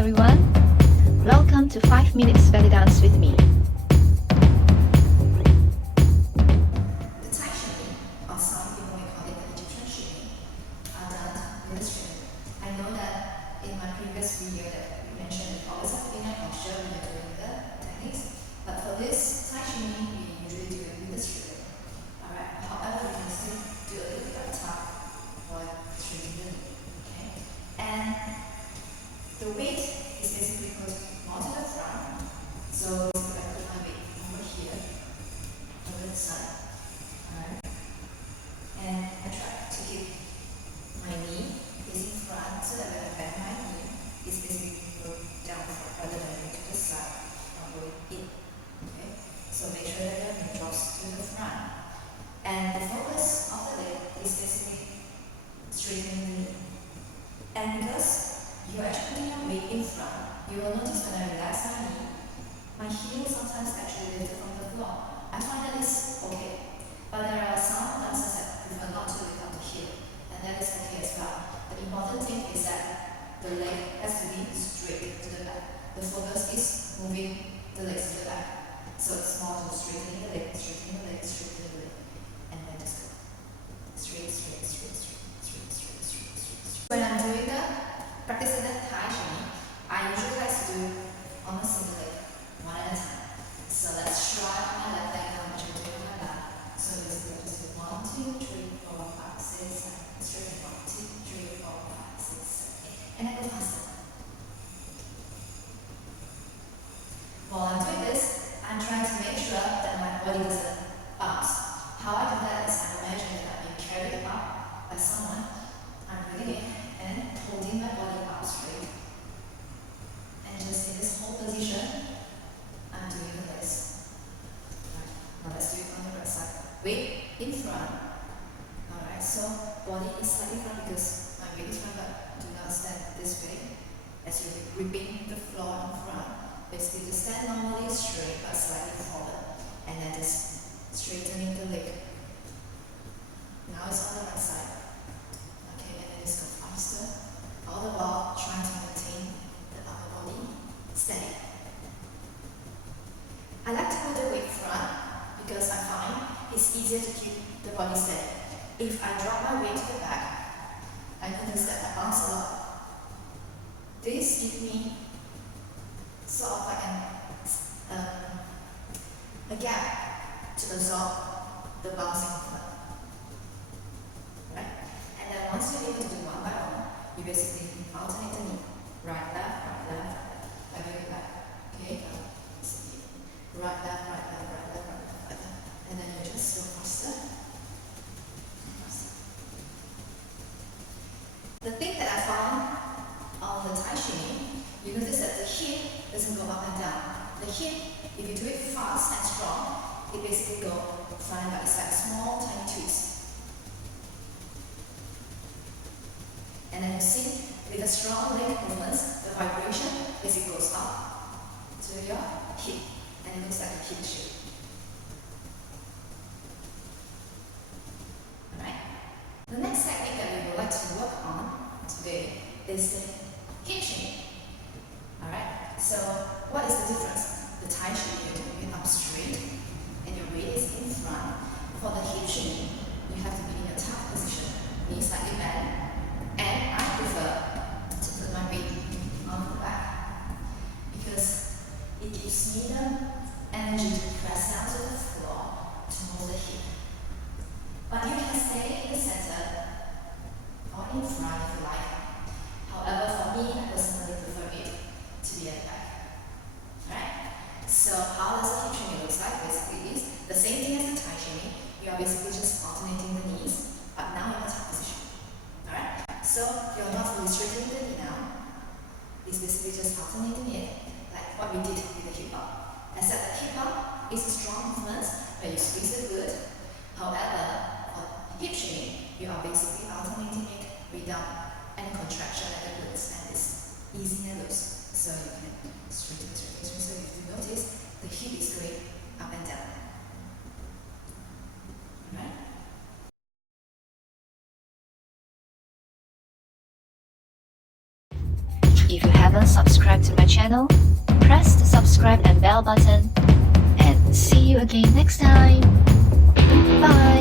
everyone. Welcome to 5 Minutes Belly Dance with me. The Thai shimmy, or some people may call it the Egyptian shimmy, are done with a string. I know that in my previous video that we mentioned you always have to be in a posture when you're doing the techniques, but for this Thai shimmy, we usually do it with a string. Alright, however, we can still do a little bit of tap or string the knee. Okay? And the weight is basically put more to the front. So basically I put my weight over here, over the side. Alright. And I try to keep my knee facing front so that when I bend my knee, it's basically go down rather than going to the side or going in. Okay? So make sure that your knee drops to the front. And the focus of the leg is basically straightening the knee. And because you're actually putting your weight in front, you will notice when I relax my knee, my heel sometimes actually lifted from the floor. I find that is okay. But there are some dancers that prefer not to lift up the heel, and that is okay as well. The important thing is that the leg has to be straight to the back. The focus is moving the legs to the back. So it's more to straightening the leg, straightening the leg, straightening the leg. And then just go. Straight, straight, straight, straight, straight, straight, straight, straight, straight. When I'm doing practicing the Thai shimmy, I usually like to do on a single leg, one at a time. So let's try on my left leg how much I do on my left. So basically I just do 1, 2, 3, 4, 5, 6, 7, straight 1, 2, 3, 4, 5, 6, 7, 8. And I go faster. While I'm doing this, I'm trying to make sure that my body doesn't bounce. How I do that is I'm imagining that I'm being carried up by someone. I'm breathing in and holding my body up straight. And just in this whole position, I'm doing this. Right. Now let's do it on the right side. Weight in front. Alright, so body is slightly front because my weight is front, but do not stand this way as you're gripping the floor in front. Basically just stand normally straight but slightly forward. And then just straightening the leg. Now it's on the right side. Okay, and then just go faster. All the while trying to maintain the upper body steady. I like to put the weight front because I find it's easier to keep the body steady. If I drop my weight to the back, I notice that I bounce a lot. This gives me sort of like a gap to absorb the bouncing front. Right? And then once you're able to do one by one, you basically alternate the knee. Right, left, right, left, right, left. I bring it back. Okay? Right, left, right, left, right, left, right, left, right, left. And then you just go faster. Faster. The thing that I found on the Thai shimmy, you notice that the hip doesn't go up and down. The hip, if you do it fast and strong, it basically goes front and back. It's like small, tiny twists. And then you see, with the strong leg movements, the vibration basically goes up to your hip, and it looks like a hip shape. Alright? The next technique that we would like to work on today is the hip shimmy. Alright? So, what is the difference? The Thai shimmy, you're doing it up straight, and your weight is in front. For the hip shimmy, you have to be in a tough position, knees slightly bent, and I prefer to put my weight on the back because it gives me the energy to press down to the floor to hold the hip. But you can stay in the center or in front if you like. However, for me, I personally prefer it to be at the back. Alright? So how does a hip shimmy look like? Basically is the same thing as the Thai shimmy. You are basically just alternating the knees, but now in a top position. Alright? So you're not really straightening the knee now. It's basically just alternating it, like what we did with the hip up. Except that hip up is a strong movement where you squeeze the glute. However, for hip shimmy, you are basically alternating it without any contraction at the glutes, and it's easy and loose. So you can straighten, straighten, straighten. So if you notice, the hip is going up and down. Right? If you have haven't subscribed to my channel, press the subscribe and bell button. And see you again next time. Bye.